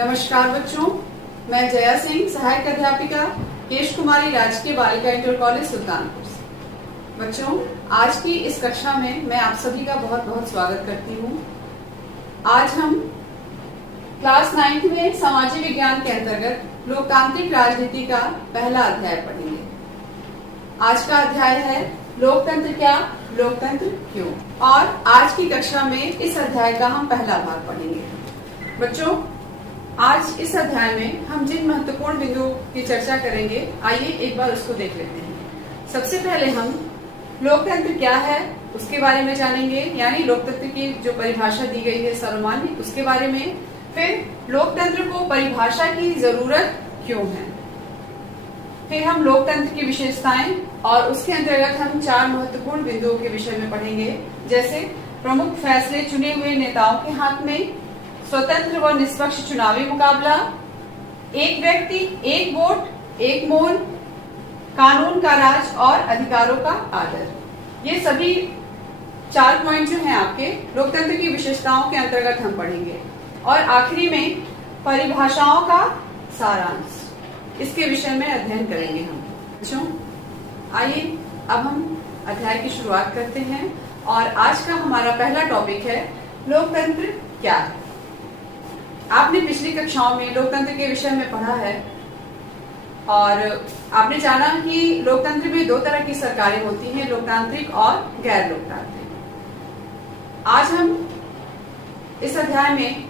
नमस्कार बच्चों, मैं जया सिंह, सहायक अध्यापिका, केश कुमारी राजकीय बालिका इंटर कॉलेज सुल्तानपुर से। बच्चों, आज की इस कक्षा में मैं आप सभी का बहुत बहुत स्वागत करती हूँ। आज हम क्लास 9th में सामाजिक विज्ञान के अंतर्गत लोकतांत्रिक राजनीति का पहला अध्याय पढ़ेंगे। आज का अध्याय है लोकतंत्र क्या, लोकतंत्र क्यों। और आज की कक्षा में इस अध्याय का हम पहला भाग पढ़ेंगे। बच्चों, आज इस अध्याय में हम जिन महत्वपूर्ण बिंदुओं की चर्चा करेंगे, आइए एक बार उसको देख लेते हैं। सबसे पहले हम लोकतंत्र क्या है उसके बारे में जानेंगे, यानी लोकतंत्र की जो परिभाषा दी गई है सर्वमान्य, उसके बारे में। फिर लोकतंत्र को परिभाषा की जरूरत क्यों है। फिर हम लोकतंत्र की विशेषताएं और उसके अंतर्गत हम 4 महत्वपूर्ण बिंदुओं के विषय में पढ़ेंगे, जैसे प्रमुख फैसले चुने हुए नेताओं के हाथ में, स्वतंत्र व निष्पक्ष चुनावी मुकाबला, एक व्यक्ति एक वोट एक मोल, कानून का राज और अधिकारों का आदर। ये सभी 4 पॉइंट जो हैं आपके लोकतंत्र की विशेषताओं के अंतर्गत हम पढ़ेंगे। और आखिरी में परिभाषाओं का सारांश, इसके विषय में अध्ययन करेंगे हम। बच्चों, आइए अब हम अध्याय की शुरुआत करते हैं। और आज का हमारा पहला टॉपिक है लोकतंत्र क्या है। आपने पिछली कक्षाओं में लोकतंत्र के विषय में पढ़ा है और आपने जाना कि लोकतंत्र में 2 तरह की सरकारें होती हैं, लोकतांत्रिक और गैर लोकतांत्रिक। आज हम इस अध्याय में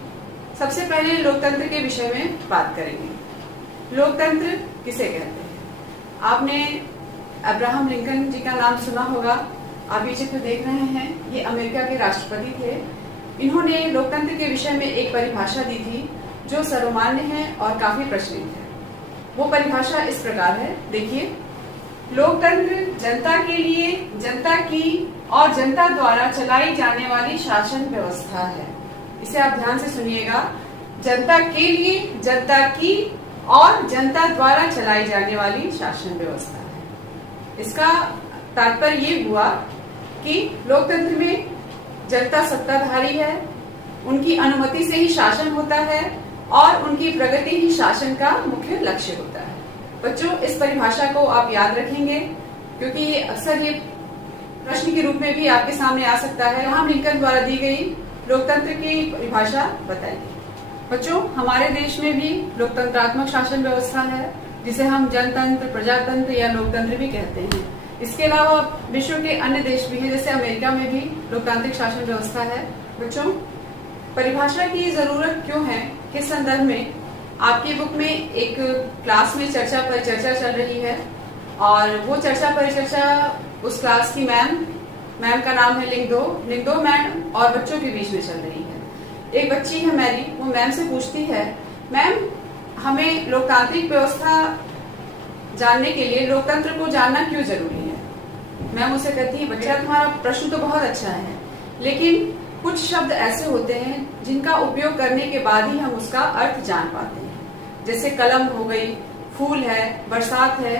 सबसे पहले लोकतंत्र के विषय में बात करेंगे। लोकतंत्र किसे कहते हैं। आपने अब्राहम लिंकन जी का नाम सुना होगा। आप ये चित्र देख रहे हैं, ये अमेरिका के राष्ट्रपति थे। इन्होंने लोकतंत्र के विषय में एक परिभाषा दी थी जो सर्वमान्य है और काफी प्रचलित है। वो परिभाषा इस प्रकार है, देखिए, लोकतंत्र जनता के लिए, जनता की और जनता द्वारा चलाई जाने वाली शासन व्यवस्था है। इसे आप ध्यान से सुनिएगा, जनता के लिए, जनता की और जनता द्वारा चलाई जाने वाली शासन व्यवस्था है। इसका तात्पर्य ये हुआ कि लोकतंत्र में जनता सत्ताधारी है, उनकी अनुमति से ही शासन होता है और उनकी प्रगति ही शासन का मुख्य लक्ष्य होता है। बच्चों, इस परिभाषा को आप याद रखेंगे क्योंकि ये अक्सर ये प्रश्न के रूप में भी आपके सामने आ सकता है। अब्राहम लिंकन द्वारा दी गई लोकतंत्र की परिभाषा बताइए। बच्चों, हमारे देश में भी लोकतंत्रात्मक शासन व्यवस्था है, जिसे हम जनतंत्र, प्रजातंत्र या लोकतंत्र भी कहते हैं। इसके अलावा विश्व के अन्य देश भी हैं, जैसे अमेरिका में भी लोकतांत्रिक शासन व्यवस्था है। बच्चों, परिभाषा की जरूरत क्यों है, किस संदर्भ में, आपकी बुक में एक क्लास में चर्चा परिचर्चा चल रही है और वो चर्चा परिचर्चा उस क्लास की मैम का नाम है लिंगदो मैम और बच्चों के बीच में चल रही है। एक बच्ची है मैरी, वो मैम से पूछती है, मैम हमें लोकतांत्रिक व्यवस्था जानने के लिए लोकतंत्र को जानना क्यों जरूरी है। मैम उसे कहती है, बच्चा तुम्हारा प्रश्न तो बहुत अच्छा है, लेकिन कुछ शब्द ऐसे होते हैं जिनका उपयोग करने के बाद ही हम उसका अर्थ जान पाते हैं। जैसे कलम हो गई, फूल है, बरसात है,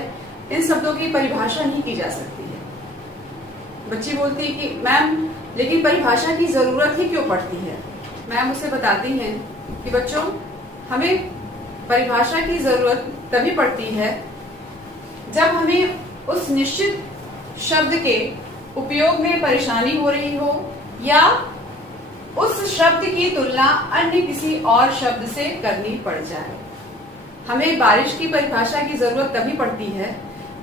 इन शब्दों की परिभाषा नहीं की जा सकती है। बच्ची बोलती है कि मैम लेकिन परिभाषा की जरूरत ही क्यों पड़ती है। मैम उसे बताती हैं कि बच्चों, हमें परिभाषा की जरूरत तभी पड़ती है जब हमें उस निश्चित शब्द के उपयोग में परेशानी हो रही हो या उस शब्द की तुलना अन्य किसी और शब्द से करनी पड़ जाए। हमें बारिश की परिभाषा की जरूरत तभी पड़ती है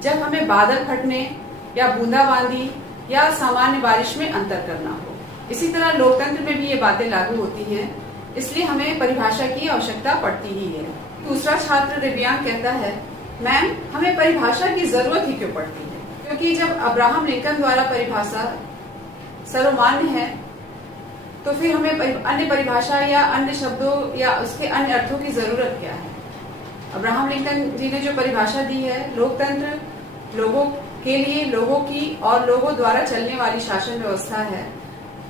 जब हमें बादल फटने या बूंदाबांदी या सामान्य बारिश में अंतर करना हो। इसी तरह लोकतंत्र में भी ये बातें लागू होती हैं, इसलिए हमें परिभाषा की आवश्यकता पड़ती ही है। दूसरा छात्र दिव्यांग कहता है, मैम हमें परिभाषा की जरूरत ही क्यों पड़ती है, क्योंकि जब अब्राहम लिंकन द्वारा परिभाषा सर्वमान्य है तो फिर हमें अन्य परिभाषा या अन्य शब्दों या उसके अन्य अर्थों की जरूरत क्या है। अब्राहम लिंकन जी ने जो परिभाषा दी है, लोकतंत्र लोगों के लिए, लोगों की और लोगों द्वारा चलने वाली शासन व्यवस्था है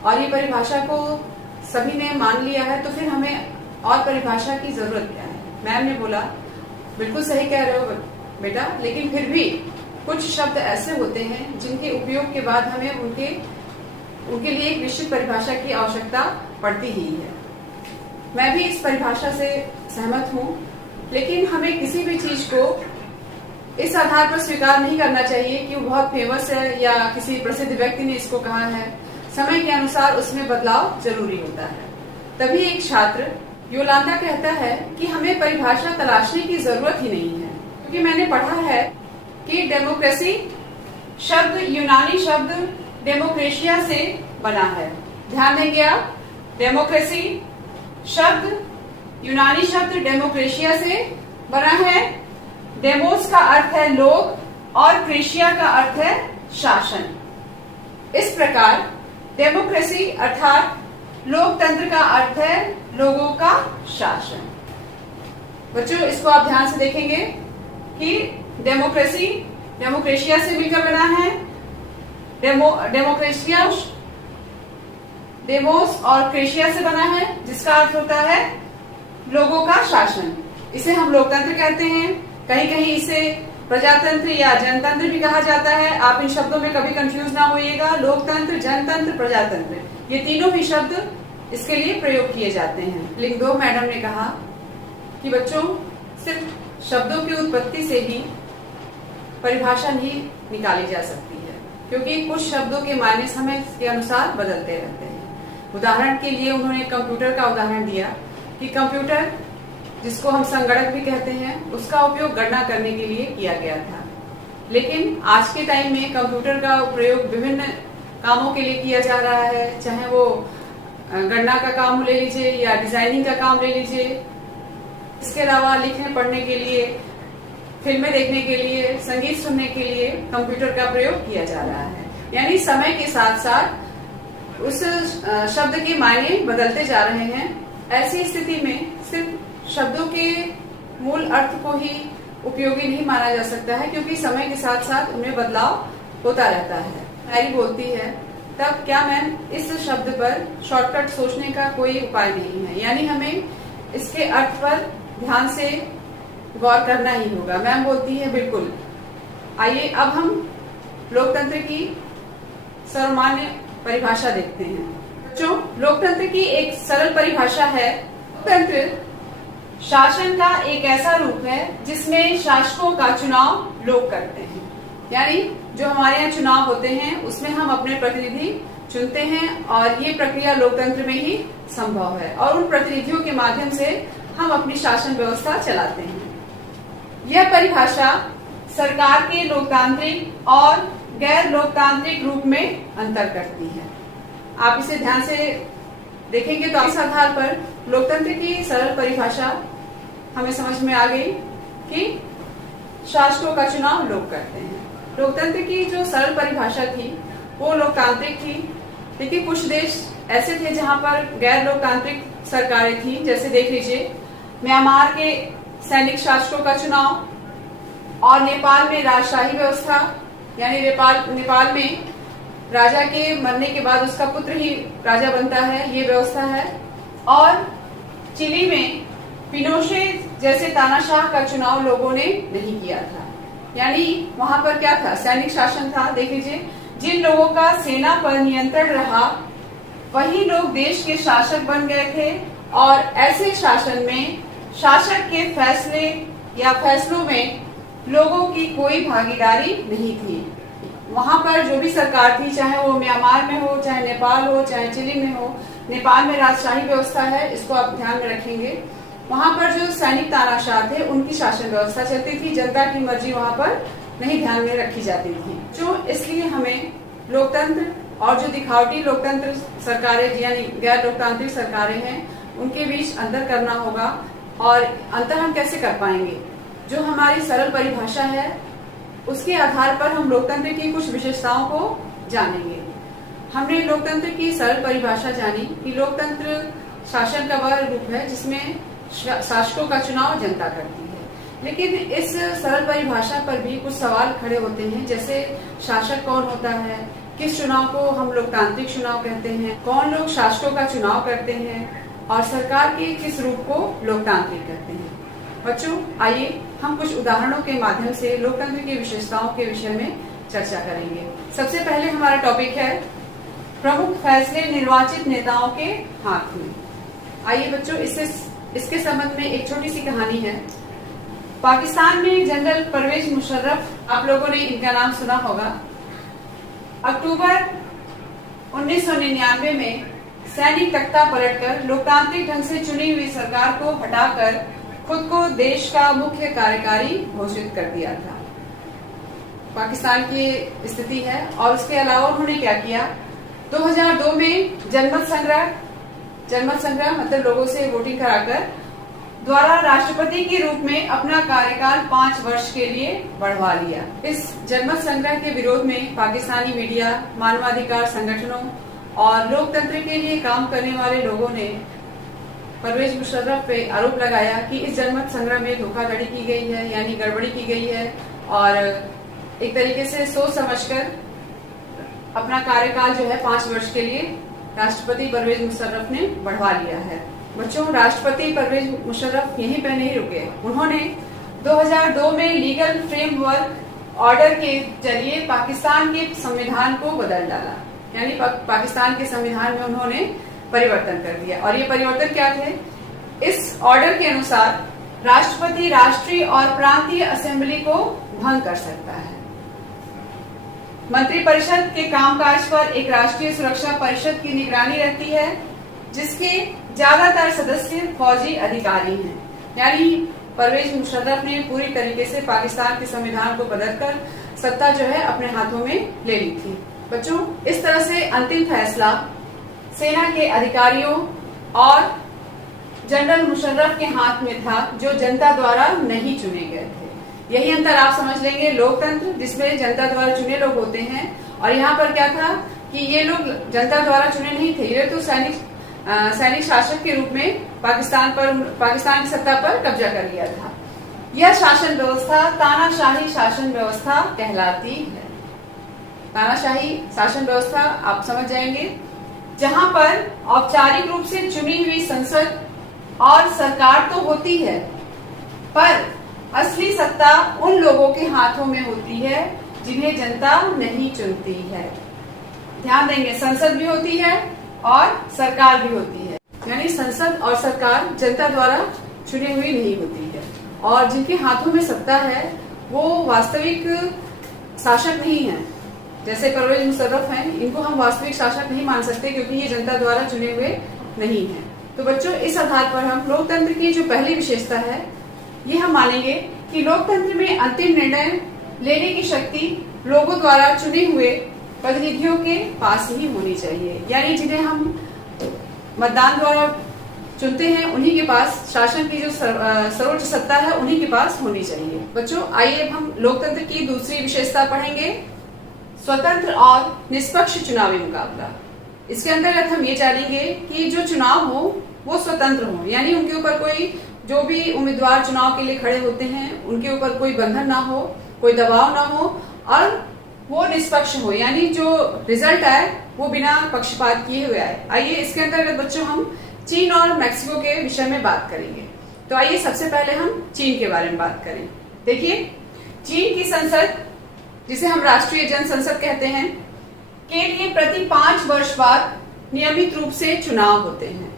और ये परिभाषा को सभी ने मान लिया है, तो फिर हमें और परिभाषा की जरूरत क्या है। मैम ने बोला, बिल्कुल सही कह रहे हो बेटा, लेकिन फिर भी कुछ शब्द ऐसे होते हैं जिनके उपयोग के बाद हमें उनके लिए एक निश्चित परिभाषा की आवश्यकता पड़ती ही है। मैं भी इस परिभाषा से सहमत हूँ, लेकिन हमें किसी भी चीज को इस आधार पर स्वीकार नहीं करना चाहिए कि वो बहुत फेमस है या किसी प्रसिद्ध व्यक्ति ने इसको कहा है। समय के अनुसार उसमें बदलाव जरूरी होता है। तभी एक छात्र योलांदा कहता है कि हमें परिभाषा तलाशने की जरूरत ही नहीं है, क्योंकि मैंने पढ़ा है कि डेमोक्रेसी शब्द यूनानी शब्द डेमोक्रेशिया से बना है। ध्यान देंगे आप, डेमोक्रेसी शब्द यूनानी शब्द डेमोक्रेशिया से बना है। डेमोस का अर्थ है लोग और क्रेशिया का अर्थ है शासन। इस प्रकार डेमोक्रेसी अर्थात लोकतंत्र का अर्थ है लोगों का शासन। बच्चों, इसको आप ध्यान से देखेंगे कि डेमोक्रेसी डेमोक्रेशिया से मिलकर बना है। डेमोक्रेशिया डेमोस और क्रेशिया से बना है, जिसका अर्थ होता है लोगों का शासन। इसे हम लोकतंत्र कहते हैं, कहीं कहीं इसे प्रजातंत्र या जनतंत्र भी कहा जाता है। आप इन शब्दों में कभी कंफ्यूज ना होइएगा। लोकतंत्र, जनतंत्र, प्रजातंत्र, ये तीनों ही शब्द इसके लिए प्रयोग किए जाते हैं। लिंगदो मैडम ने कहा कि बच्चों, सिर्फ शब्दों की उत्पत्ति से ही परिभाषा नहीं निकाली जा सकती है, क्योंकि कुछ शब्दों के मायने समय के अनुसार बदलते रहते हैं। उदाहरण के लिए उन्होंने कंप्यूटर का उदाहरण दिया कि कंप्यूटर, जिसको हम संगणक भी कहते हैं, उसका उपयोग गणना करने के लिए किया गया था। लेकिन आज के टाइम में कंप्यूटर का प्रयोग विभिन्न कामों के लिए किया जा रहा है, चाहे वो गणना का काम ले लीजिए या डिजाइनिंग का काम ले लीजिए। इसके अलावा लिखने पढ़ने के लिए, फिल्में देखने के लिए, संगीत सुनने के लिए कंप्यूटर का प्रयोग किया जा रहा है। यानी समय के साथ साथ उस शब्द के मायने बदलते जा रहे हैं। ऐसी स्थिति में सिर्फ शब्दों के मूल अर्थ को ही उपयोगी नहीं माना जा सकता है, क्योंकि समय के साथ साथ उनमें बदलाव होता रहता है। मैरी बोलती है, तब क्या मैम, इस शब्द पर शॉर्टकट सोचने का कोई उपाय नहीं है, यानी हमें इसके अर्थ पर ध्यान से गौर करना ही होगा। मैम बोलती है, बिल्कुल। आइए अब हम लोकतंत्र की सर्वमान्य परिभाषा देखते हैं। बच्चों, लोकतंत्र की एक सरल परिभाषा है, लोकतंत्र शासन का एक ऐसा रूप है जिसमें शासकों का चुनाव लोग करते हैं। यानी जो हमारे यहाँ चुनाव होते हैं उसमें हम अपने प्रतिनिधि चुनते हैं, और ये प्रक्रिया लोकतंत्र में ही संभव है, और उन प्रतिनिधियों के माध्यम से हम अपनी शासन व्यवस्था चलाते हैं। यह परिभाषा सरकार के लोकतांत्रिक और गैर लोकतांत्रिक रूप में अंतर करती है। आप इसे ध्यान से देखेंगे तो इस आधार पर लोकतंत्र की सरल परिभाषा हमें समझ में आ गई कि शासकों का चुनाव लोग करते हैं। लोकतंत्र की जो सरल परिभाषा थी वो लोकतांत्रिक थी, लेकिन कुछ देश ऐसे थे जहां पर गैर लोकतांत्रिक सरकारें थी। जैसे देख लीजिए, म्यांमार के सैनिक शासकों का चुनाव, और नेपाल में राजशाही व्यवस्था, यानी नेपाल में राजा के मरने के बाद उसका पुत्र ही राजा बनता है, ये व्यवस्था है। और चिली में पिनोशे जैसे तानाशाह का चुनाव लोगों ने नहीं किया था, यानी वहां पर क्या था, सैनिक शासन था। देख लीजिए, जिन लोगों का सेना पर नियंत्रण रहा वही लोग देश के शासक बन गए थे, और ऐसे शासन में शासक के फैसले या फैसलों में लोगों की कोई भागीदारी नहीं थी। वहां पर जो भी सरकार थी, चाहे वो म्यांमार में हो, चाहे नेपाल हो, चाहे चिली में हो, नेपाल में राजशाही व्यवस्था है, इसको आप ध्यान में रखेंगे। वहां पर जो सैनिक तानाशाह थे उनकी शासन व्यवस्था चलती थी, जनता की मर्जी वहां पर नहीं ध्यान में रखी जाती थी। जो इसलिए हमें लोकतंत्र और जो दिखावटी लोकतंत्र सरकारें यानी गैर लोकतांत्रिक सरकारें हैं उनके बीच अंतर करना होगा। और अंतर हम कैसे कर पाएंगे? जो हमारी सरल परिभाषा है उसके आधार पर हम लोकतंत्र की कुछ विशेषताओं को जानेंगे। हमने लोकतंत्र की सरल परिभाषा जानी कि लोकतंत्र शासन का वह रूप है जिसमें शासकों का चुनाव जनता करती है। लेकिन इस सरल परिभाषा पर भी कुछ सवाल खड़े होते हैं, जैसे शासक कौन होता है, किस चुनाव को हम लोकतांत्रिक चुनाव कहते हैं, कौन लोग शासकों का चुनाव करते हैं, और सरकार के किस रूप को लोकतांत्रिक कहते हैं। बच्चों, आइए हम कुछ उदाहरणों के माध्यम से लोकतंत्र की विशेषताओं के विषय में चर्चा करेंगे। सबसे पहले हमारा टॉपिक है प्रमुख फैसले निर्वाचित नेताओं के हाथ में। आइए बच्चों, इसके संबंध में एक छोटी सी कहानी है। पाकिस्तान में जनरल परवेज मुशर्रफ, आप लोगों ने इनका नाम सुना होगा। अक्टूबर 1999 में सैनिक तख्ता पलटकर लोकतांत्रिक ढंग से चुनी हुई सरकार को हटाकर खुद को देश का मुख्य कार्यकारी घोषित कर दिया था। पाकिस्तान की स्थिति है। और उसके अलावा उन्होंने क्या किया, 2002 में जनमत संग्रह मतलब लोगों से वोटिंग कराकर द्वारा राष्ट्रपति के रूप में अपना कार्यकाल 5 वर्ष के लिए बढ़वा लिया। इस जनमत संग्रह के विरोध में पाकिस्तानी मीडिया, मानवाधिकार संगठनों और लोकतंत्र के लिए काम करने वाले लोगों ने परवेज मुशर्रफ पे आरोप लगाया कि इस जनमत संग्रह में धोखाधड़ी की गई है, यानी गड़बड़ी की गई है और एक तरीके से सोच समझकर अपना कार्यकाल जो है 5 वर्ष के लिए राष्ट्रपति परवेज मुशर्रफ ने बढ़वा लिया है। बच्चों, राष्ट्रपति परवेज मुशर्रफ यहीं पे नहीं रुके। उन्होंने 2002 में लीगल फ्रेमवर्क ऑर्डर के जरिए पाकिस्तान के संविधान को बदल डाला, यानी पाकिस्तान के संविधान में उन्होंने परिवर्तन कर दिया। और ये परिवर्तन क्या थे? इस ऑर्डर के अनुसार राष्ट्रपति राष्ट्रीय और प्रांतीय असेंबली को भंग कर सकता है। मंत्रिपरिषद के कामकाज पर एक राष्ट्रीय सुरक्षा परिषद की निगरानी रहती है, जिसके ज्यादातर सदस्य फौजी अधिकारी हैं। यानी परवेज मुशर्रफ ने पूरी तरीके से पाकिस्तान के संविधान को बदलकर सत्ता जो है अपने हाथों में ले ली थी। बच्चों, इस तरह से अंतिम फैसला सेना के अधिकारियों और जनरल मुशर्रफ के हाथ में था, जो जनता द्वारा नहीं चुने गए थे। यही अंतर आप समझ लेंगे, लोकतंत्र जिसमें जनता द्वारा चुने लोग होते हैं, और यहाँ पर क्या था कि ये लोग जनता द्वारा चुने नहीं थे, ये तो सैनिक शासक के रूप में पाकिस्तान की सत्ता पर कब्जा कर लिया था। यह शासन व्यवस्था तानाशाही शासन व्यवस्था कहलाती है। तानाशाही शासन व्यवस्था आप समझ जाएंगे, जहां पर औपचारिक रूप से चुनी हुई संसद और सरकार तो होती है, पर असली सत्ता उन लोगों के हाथों में होती है जिन्हें जनता नहीं चुनती है। ध्यान देंगे, संसद भी होती है और सरकार भी होती है, यानी संसद और सरकार जनता द्वारा चुनी हुई नहीं होती है। और जिनके हाथों में सत्ता है वो वास्तविक शासक नहीं है। जैसे परवेज मुशर्रफ हैं, इनको हम वास्तविक शासक नहीं मान सकते क्योंकि ये जनता द्वारा चुने हुए नहीं है। तो बच्चों, इस आधार पर हम लोकतंत्र की जो पहली विशेषता है, ये हम मानेंगे कि लोकतंत्र में अंतिम निर्णय लेने की शक्ति लोगों द्वारा चुने हुए प्रतिनिधियों के पास ही होनी चाहिए। यानी जिन्हें हम मतदान द्वारा चुनते हैं, उन्हीं के पास शासन की जो सर्वोच्च सत्ता है उन्हीं के पास होनी चाहिए। बच्चों, आइए हम लोकतंत्र की दूसरी विशेषता पढ़ेंगे, स्वतंत्र और निष्पक्ष चुनावी मुकाबला। इसके अंतर्गत हम ये जानेंगे कि जो चुनाव हो वो स्वतंत्र हो, यानी उनके ऊपर कोई, जो भी उम्मीदवार चुनाव के लिए खड़े होते हैं उनके ऊपर कोई बंधन ना हो, कोई दबाव ना हो, और वो निष्पक्ष हो, यानी जो रिजल्ट आए वो बिना पक्षपात किए हुए आए। आइए इसके अंतर्गत बच्चों हम चीन और मैक्सिको के विषय में बात करेंगे। तो आइए सबसे पहले हम चीन के बारे में बात करें। देखिए, चीन की संसद, जिसे हम राष्ट्रीय जनसंसद कहते हैं, के लिए प्रति 5 वर्ष बाद नियमित रूप से चुनाव होते हैं।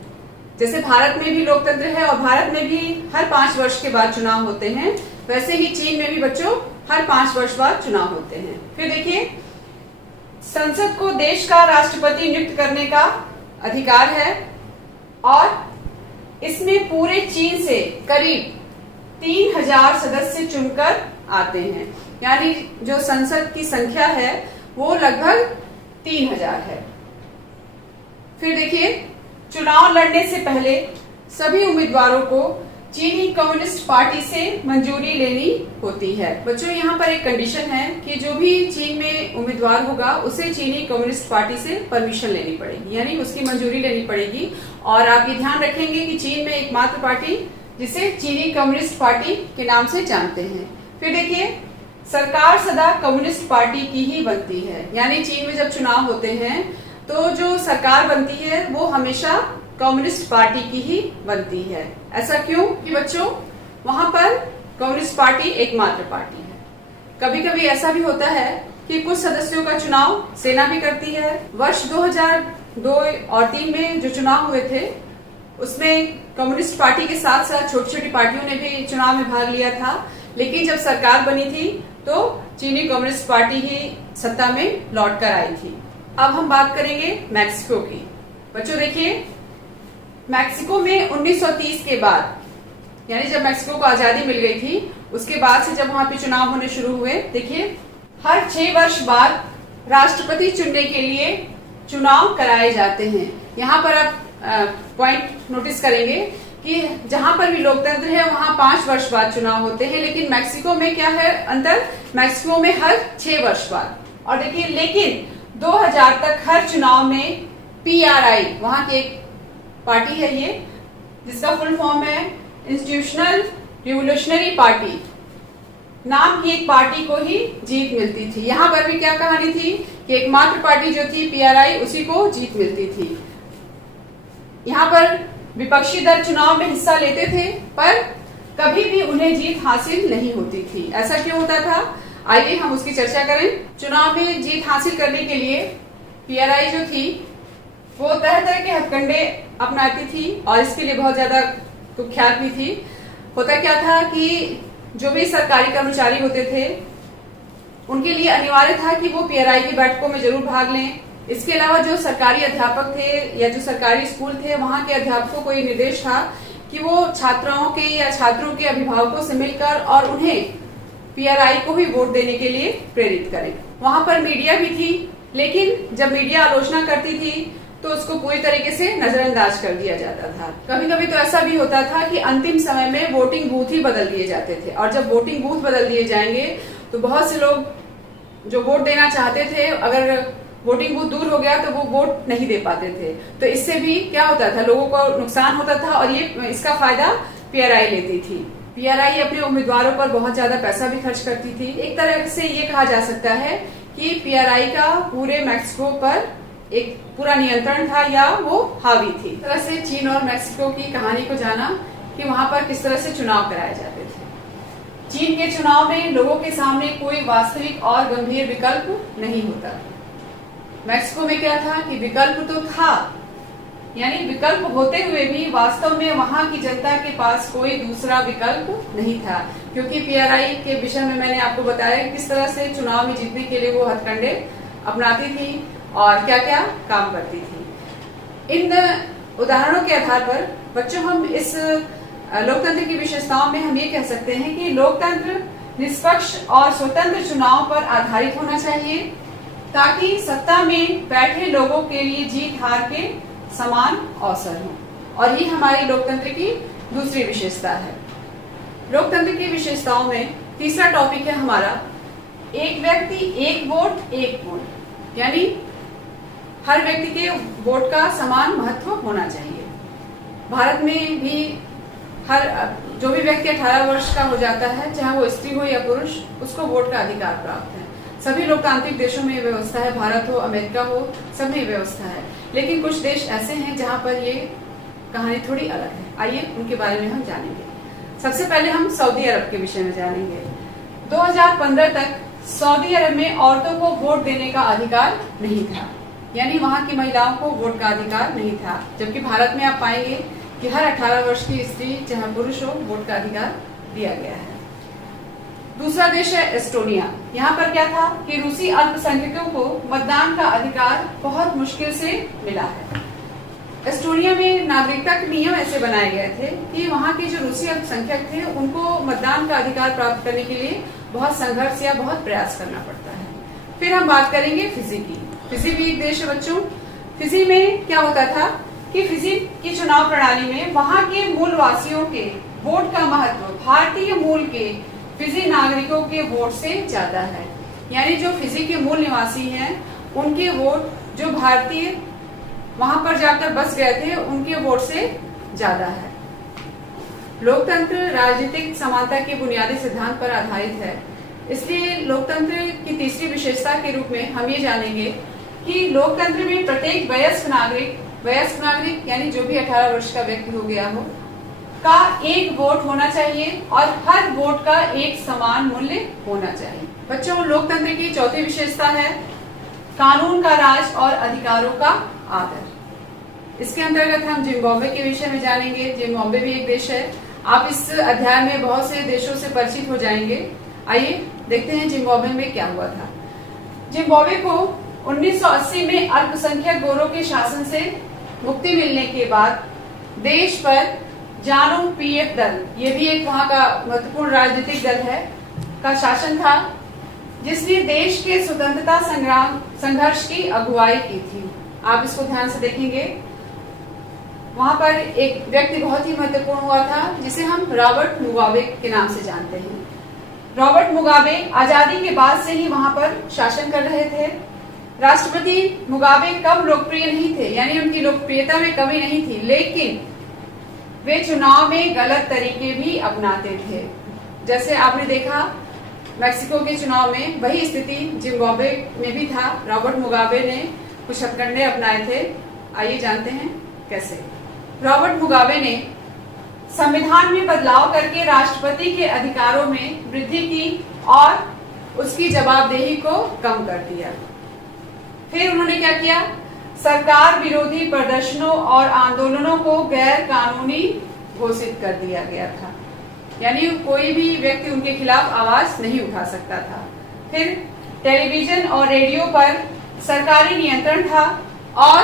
जैसे भारत में भी लोकतंत्र है और भारत में भी हर 5 वर्ष के बाद चुनाव होते हैं, वैसे ही चीन में भी बच्चों हर 5 वर्ष बाद चुनाव होते हैं। फिर देखिए, संसद को देश का राष्ट्रपति नियुक्त करने का अधिकार है और इसमें पूरे चीन से करीब 3000 सदस्य चुनकर आते हैं। यानी जो संसद की संख्या है वो लगभग 3000 है। फिर देखिए, चुनाव लड़ने से पहले सभी उम्मीदवारों को चीनी कम्युनिस्ट पार्टी से मंजूरी लेनी होती है। बच्चों, यहाँ पर एक कंडीशन है कि जो भी चीन में उम्मीदवार होगा उसे चीनी कम्युनिस्ट पार्टी से परमिशन लेनी पड़ेगी, यानी उसकी मंजूरी लेनी पड़ेगी। और आप ये ध्यान रखेंगे कि चीन में एकमात्र पार्टी जिसे चीनी कम्युनिस्ट पार्टी के नाम से जानते हैं। फिर देखिए, सरकार सदा कम्युनिस्ट पार्टी की ही बनती है, यानी चीन में जब चुनाव होते हैं तो जो सरकार बनती है वो हमेशा कम्युनिस्ट पार्टी की ही बनती है। ऐसा क्यों? कि बच्चों, वहां पर कम्युनिस्ट पार्टी एकमात्र पार्टी है। कभी कभी ऐसा भी होता है कि कुछ सदस्यों का चुनाव सेना भी करती है। वर्ष 2002 और 2003 में जो चुनाव हुए थे उसमें कम्युनिस्ट पार्टी के साथ साथ छोटी छोटी पार्टियों ने भी चुनाव में भाग लिया था, लेकिन जब सरकार बनी थी तो चीनी कम्युनिस्ट पार्टी ही सत्ता में लौट कर आई थी। अब हम बात करेंगे मैक्सिको की। बच्चों देखिए, मैक्सिको में 1930 के बाद, यानी जब मैक्सिको को आजादी मिल गई थी, उसके बाद से जब वहां पे चुनाव होने शुरू हुए, देखिए हर 6 वर्ष बाद राष्ट्रपति चुनने के लिए चुनाव कराए जाते हैं। यहाँ पर आप पॉइंट नोटिस करेंगे कि जहां पर भी लोकतंत्र है वहां 5 वर्ष बाद चुनाव होते हैं, लेकिन मैक्सिको में क्या है अंतर? मैक्सिको में हर 6 वर्ष बाद। और देखिए, लेकिन 2000 तक हर चुनाव में PRI, वहां की एक पार्टी है ये, जिसका फुल फॉर्म है इंस्टीट्यूशनल रिवोल्यूशनरी पार्टी, नाम की एक पार्टी को ही जीत मिलती थी। यहां पर भी क्या कहानी थी कि एकमात्र पार्टी जो थी PRI, उसी को जीत मिलती थी। यहाँ पर विपक्षी दल चुनाव में हिस्सा लेते थे, पर कभी भी उन्हें जीत हासिल नहीं होती थी। ऐसा क्यों होता था? आइए हम उसकी चर्चा करें। चुनाव में जीत हासिल करने के लिए PRI जो थी वो तरह तरह के हथकंडे अपनाती थी और इसके लिए बहुत ज्यादा कुख्यात भी थी। होता क्या था कि जो भी सरकारी कर्मचारी होते थे उनके लिए अनिवार्य था कि वो PRI की बैठकों में जरूर भाग लें। इसके अलावा जो सरकारी अध्यापक थे या जो सरकारी स्कूल थे, वहां के अध्यापकों को ये निर्देश था कि वो छात्राओं के या छात्रों के अभिभावकों से मिलकर और उन्हें PRI को ही वोट देने के लिए प्रेरित करें। वहां पर मीडिया भी थी, लेकिन जब मीडिया आलोचना करती थी तो उसको पूरी तरीके से नजरअंदाज कर दिया जाता था। कभी कभी तो ऐसा भी होता था कि अंतिम समय में वोटिंग बूथ ही बदल दिए जाते थे, और जब वोटिंग बूथ बदल दिए जाएंगे तो बहुत से लोग जो वोट देना चाहते थे, अगर वोटिंग बूथ दूर हो गया तो वो वोट नहीं दे पाते थे। तो इससे भी क्या होता था, लोगों को नुकसान होता था, और ये इसका फायदा PRI लेती थी। PRI अपने उम्मीदवारों पर बहुत ज्यादा पैसा भी खर्च करती थी। एक तरह से ये कहा जा सकता है कि PRI का पूरे मैक्सिको पर एक पूरा नियंत्रण था या वो हावी थी। इस तरह से चीन और मैक्सिको की कहानी को जाना कि वहां पर किस तरह से चुनाव कराए जाते थे। चीन के चुनाव में लोगों के सामने कोई वास्तविक और गंभीर विकल्प नहीं होता। मैक्सिको में क्या था कि विकल्प तो था, यानी विकल्प होते हुए भी वास्तव में वहां की जनता के पास कोई दूसरा विकल्प नहीं था, क्योंकि PRI के विषय में मैंने आपको बताया किस तरह से चुनाव में जीतने के लिए वो हथकंडे अपनाती थी और क्या क्या काम करती थी। इन उदाहरणों के आधार पर बच्चों हम इस लोकतंत्र की विशेषताओं में हम ये कह सकते हैं कि लोकतंत्र निष्पक्ष और स्वतंत्र चुनाव पर आधारित होना चाहिए, ताकि सत्ता में बैठे लोगों के लिए जीत हार के समान अवसर हो। और ये हमारी लोकतंत्र की दूसरी विशेषता है। लोकतंत्र की विशेषताओं में तीसरा टॉपिक है हमारा एक व्यक्ति एक वोट एक वोट, यानी हर व्यक्ति के वोट का समान महत्व होना चाहिए। भारत में भी हर जो भी व्यक्ति 18 वर्ष का हो जाता है, चाहे वो स्त्री हो या पुरुष, उसको वोट का अधिकार प्राप्त है। सभी लोकतांत्रिक देशों में ये व्यवस्था है, भारत हो अमेरिका हो, सब में व्यवस्था है। लेकिन कुछ देश ऐसे हैं जहां पर ये कहानी थोड़ी अलग है। आइए उनके बारे में हम जानेंगे। सबसे पहले हम सऊदी अरब के विषय में जानेंगे। 2015 तक सऊदी अरब में औरतों को वोट देने का अधिकार नहीं था, यानी वहां की महिलाओं को वोट का अधिकार नहीं था। जबकि भारत में आप पाएंगे कि हर 18 वर्ष की स्त्री चाहे पुरुष हो, वोट का अधिकार दिया गया है। दूसरा देश है एस्टोनिया। यहाँ पर क्या था कि रूसी अल्पसंख्यकों को मतदान का अधिकार बहुत मुश्किल से मिला है। एस्टोनिया में नागरिकता के नियम ऐसे बनाए गए थे कि वहाँ के जो रूसी अल्पसंख्यक थे उनको मतदान का अधिकार प्राप्त करने के लिए बहुत संघर्ष या बहुत प्रयास करना पड़ता है। फिर हम बात करेंगे फिजी की। फिजी भी एक देश है बच्चों। फिजी में क्या होता था कि फिजी की चुनाव प्रणाली में वहाँ के मूल वासियों के वोट का महत्व भारतीय मूल के फिजी नागरिकों के वोट से ज्यादा है। यानी जो फिजी के मूल निवासी हैं उनके वोट जो भारतीय वहां पर जाकर बस गए थे उनके वोट से ज्यादा है। लोकतंत्र राजनीतिक समानता के बुनियादी सिद्धांत पर आधारित है। इसलिए लोकतंत्र की तीसरी विशेषता के रूप में हम ये जानेंगे कि लोकतंत्र में प्रत्येक वयस्क नागरिक यानी जो भी 18 वर्ष का व्यक्ति हो गया हो का एक वोट होना चाहिए और हर वोट का एक समान मूल्य होना चाहिए। बच्चों, लोकतंत्र की चौथी विशेषता है कानून का राज और अधिकारों का आदर। इसके अंतर्गत हम जिम्बाब्वे के विषय में जानेंगे। जिम्बाब्वे भी एक देश है। आप इस अध्याय में बहुत से देशों से परिचित हो जाएंगे। आइए देखते हैं जिम्बाब्वे में क्या हुआ था। जिम्बाब्वे को 1980 में अल्पसंख्यक गोरों के शासन से मुक्ति मिलने के बाद देश पर जानू पीएफ दल, ये भी एक वहां का महत्वपूर्ण राजनीतिक दल है, का शासन था, जिसने देश के स्वतंत्रता संघर्ष की अगुवाई की थी। आप इसको ध्यान से देखेंगे। वहां पर एक व्यक्ति बहुत ही महत्वपूर्ण हुआ था जिसे हम रॉबर्ट मुगाबे के नाम से जानते हैं। रॉबर्ट मुगाबे आजादी के बाद से ही वहां पर शासन कर रहे थे। राष्ट्रपति मुगाबे कम लोकप्रिय नहीं थे, यानी उनकी लोकप्रियता में कमी नहीं थी, लेकिन वे चुनाव में गलत तरीके भी अपनाते थे। जैसे आपने देखा मैक्सिको के चुनाव में वही स्थिति जिम्बाब्वे में भी था। रॉबर्ट मुगाबे ने कुछ हथकंडे अपनाए थे। आइए जानते हैं कैसे। रॉबर्ट मुगाबे ने संविधान में बदलाव करके राष्ट्रपति के अधिकारों में वृद्धि की और उसकी जवाबदेही को कम कर दिया। फिर उन्होंने क्या किया? सरकार विरोधी प्रदर्शनों और आंदोलनों को गैर कानूनी घोषित कर दिया गया था, यानी कोई भी व्यक्ति उनके खिलाफ आवाज नहीं उठा सकता था। फिर टेलीविजन और रेडियो पर सरकारी नियंत्रण था और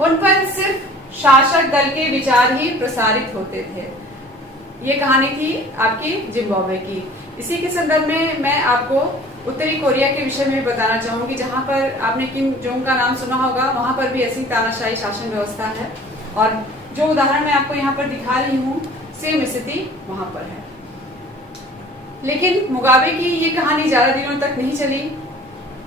उन पर सिर्फ शासक दल के विचार ही प्रसारित होते थे। ये कहानी थी आपकी जिम्बाब्वे की। इसी के संदर्भ में मैं आपको उत्तरी कोरिया के विषय में बताना चाहूंगी, जहां पर आपने किम जोंग का नाम सुना होगा। वहां पर भी ऐसी तानाशाही शासन व्यवस्था है और जो उदाहरण मैं आपको यहाँ पर दिखा रही हूँ, सेम स्थिति वहां पर है। लेकिन मुगाबे की ये कहानी ज्यादा दिनों तक नहीं चली।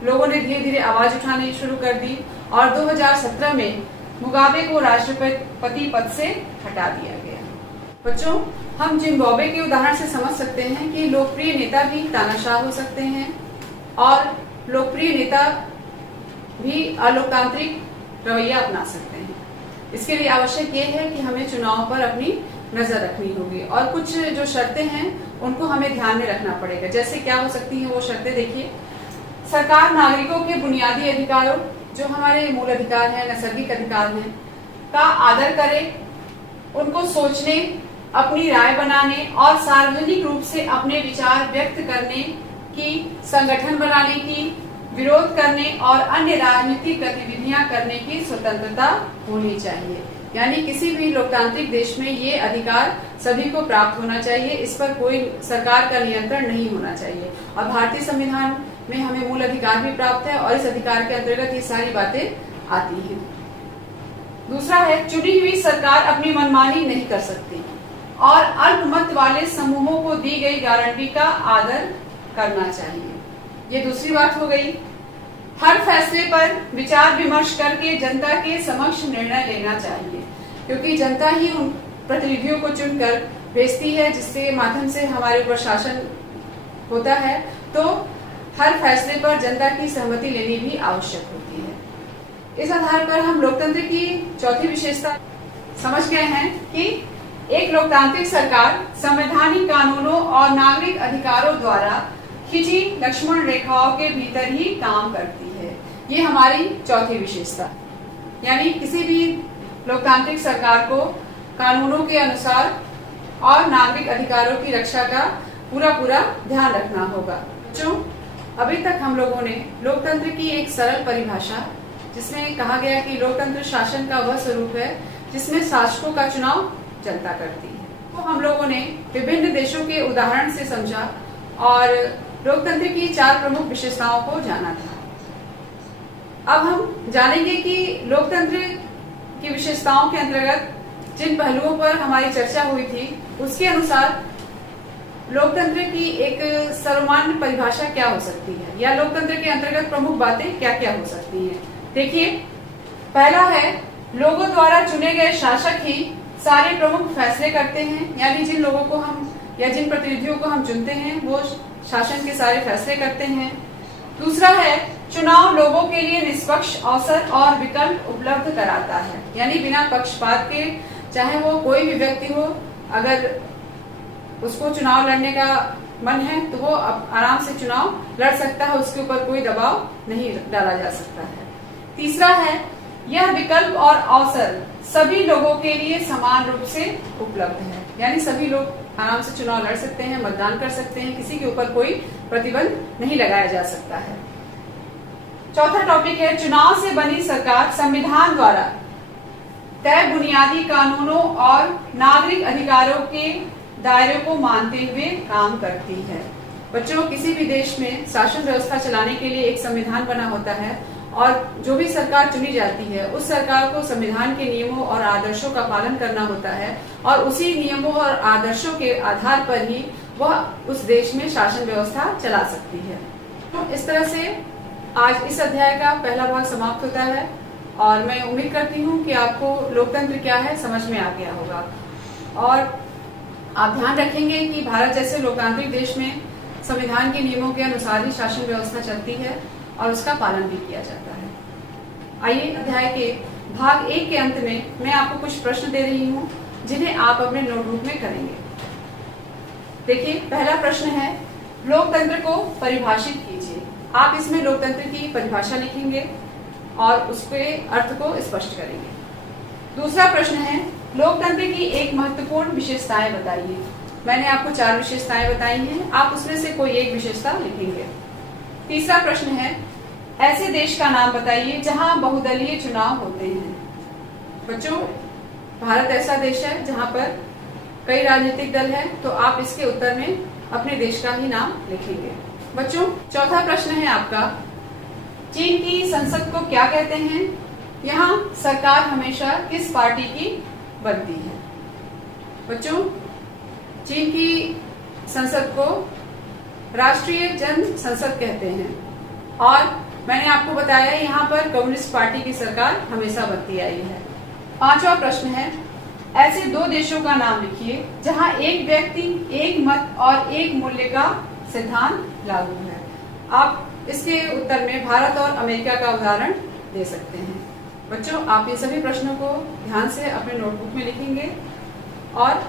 लोगों ने धीरे धीरे आवाज उठानी शुरू कर दी और 2017 में मुगाबे को राष्ट्रपति पद से हटा दिया गया। बच्चों, हम जिम्बाब्वे के उदाहरण से समझ सकते हैं कि लोकप्रिय नेता भी तानाशाह हो सकते हैं और लोकप्रिय नेता भी अलोकतांत्रिक रवैया अपना सकते हैं। इसके लिए आवश्यक ये है कि हमें चुनाव पर अपनी नजर रखनी होगी और कुछ जो शर्तें हैं उनको हमें ध्यान में रखना पड़ेगा। जैसे क्या हो सकती हैं वो शर्तें देखिए। सरकार नागरिकों के बुनियादी अधिकारों, जो हमारे मूल अधिकार हैं, नैसर्गिक अधिकार हैं, का आदर करे, उनको सोचने, अपनी राय बनाने और सार्वजनिक रूप से अपने विचार व्यक्त करने की, संगठन बनाने की, विरोध करने और अन्य राजनीतिक गतिविधियां करने की स्वतंत्रता होनी चाहिए। यानी किसी भी लोकतांत्रिक देश में ये अधिकार सभी को प्राप्त होना चाहिए। इस पर कोई सरकार का नियंत्रण नहीं होना चाहिए और भारतीय संविधान में हमें मूल अधिकार भी प्राप्त है और इस अधिकार के अंतर्गत ये सारी बातें आती हैं। दूसरा है, चुनी हुई सरकार अपनी मनमानी नहीं कर सकती और अल्पमत वाले समूहों को दी गई गारंटी का आदर करना चाहिए। ये दूसरी बात हो गई। हर फैसले पर विचार विमर्श करके जनता के समक्ष निर्णय लेना चाहिए, क्योंकि जनता ही उन प्रतिनिधियों को चुनकर भेजती है जिसके माध्यम से हमारे ऊपर शासन होता है। तो हर फैसले पर जनता की सहमति लेनी भी आवश्यक होती है। इस आधार पर हम लोकतंत्र की चौथी विशेषता समझ गए हैं कि एक लोकतांत्रिक सरकार संवैधानिक कानूनों और नागरिक अधिकारों द्वारा खिंची लक्ष्मण रेखाओं के भीतर ही काम करती है। ये हमारी चौथी विशेषता, यानी किसी भी लोकतांत्रिक सरकार को कानूनों के अनुसार और नागरिक अधिकारों की रक्षा का पूरा ध्यान रखना होगा। बच्चों, अभी तक हम लोगों ने लोकतंत्र की एक सरल परिभाषा, जिसमें कहा गया कि लोकतंत्र शासन का वह स्वरूप है जिसमें शासकों का चुनाव जनता करती है, तो हम लोगों ने विभिन्न देशों के उदाहरण से समझा और लोकतंत्र की 4 प्रमुख विशेषताओं को जाना था। अब हम जानेंगे कि लोकतंत्र की विशेषताओं के अंतर्गत जिन पहलुओं पर हमारी चर्चा हुई थी, उसके अनुसार लोकतंत्र की एक सर्वमान्य परिभाषा क्या हो सकती है या लोकतंत्र के अंतर्गत प्रमुख बातें क्या क्या हो सकती हैं। देखिए, पहला है, लोगों द्वारा चुने गए शासक ही सारे प्रमुख फैसले करते हैं, यानी जिन लोगों को हम या जिन प्रतिनिधियों को हम चुनते हैं वो शासन के सारे फैसले करते हैं। दूसरा है, चुनाव लोगों के लिए निष्पक्ष अवसर और विकल्प उपलब्ध कराता है, यानी बिना पक्षपात के, चाहे वो कोई भी व्यक्ति हो, अगर उसको चुनाव लड़ने का मन है तो वो आराम से चुनाव लड़ सकता है, उसके ऊपर कोई दबाव नहीं डाला जा सकता है। तीसरा है, यह विकल्प और अवसर सभी लोगों के लिए समान रूप से उपलब्ध है, यानी सभी लोग आराम से चुनाव लड़ सकते हैं, मतदान कर सकते हैं, किसी के ऊपर कोई प्रतिबंध नहीं लगाया जा सकता है। चौथा टॉपिक है, चुनाव से बनी सरकार संविधान द्वारा तय बुनियादी कानूनों और नागरिक अधिकारों के दायरे को मानते हुए काम करती है। बच्चों, किसी भी देश में शासन व्यवस्था चलाने के लिए एक संविधान बना होता है और जो भी सरकार चुनी जाती है उस सरकार को संविधान के नियमों और आदर्शों का पालन करना होता है और उसी नियमों और आदर्शों के आधार पर ही वह उस देश में शासन व्यवस्था चला सकती है। तो इस तरह से आज इस अध्याय का पहला भाग समाप्त होता है और मैं उम्मीद करती हूँ कि आपको लोकतंत्र क्या है समझ में आ गया होगा और आप ध्यान रखेंगे कि भारत जैसे लोकतांत्रिक देश में संविधान के नियमों के अनुसार ही शासन व्यवस्था चलती है और उसका पालन भी किया जाता है। आइए अध्याय के भाग 1 के अंत में मैं आपको कुछ प्रश्न दे रही हूँ जिन्हें आप अपने नोटबुक में करेंगे। देखिए, पहला प्रश्न है, लोकतंत्र को परिभाषित कीजिए। आप इसमें लोकतंत्र की परिभाषा लिखेंगे और उसके अर्थ को स्पष्ट करेंगे। दूसरा प्रश्न है, लोकतंत्र की एक महत्वपूर्ण विशेषताएं बताइए। मैंने आपको 4 विशेषताएं बताई हैं, आप उसमें से कोई एक विशेषता लिखेंगे। तीसरा प्रश्न है, ऐसे देश का नाम बताइए जहां बहुदलीय चुनाव होते हैं। बच्चों, भारत ऐसा देश है जहां पर कई राजनीतिक दल हैं, तो आप इसके उत्तर में अपने देश का ही नाम लिखेंगे। बच्चों, चौथा प्रश्न है आपका, चीन की संसद को क्या कहते हैं? यहाँ सरकार हमेशा किस पार्टी की बनती है? बच्चों, चीन की संसद को राष्ट्रीय जन संसद कहते हैं और मैंने आपको बताया यहाँ पर कम्युनिस्ट पार्टी की सरकार हमेशा बनती आई है। पांचवा प्रश्न है, ऐसे 2 देशों का नाम लिखिए जहाँ एक व्यक्ति, एक मत और एक मूल्य का सिद्धांत लागू है। आप इसके उत्तर में भारत और अमेरिका का उदाहरण दे सकते हैं। बच्चों, आप इन सभी प्रश्नों को ध्यान से अपने नोटबुक में लिखेंगे और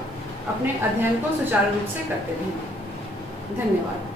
अपने अध्ययन को सुचारू रूप से करते रहेंगे। धन्यवाद।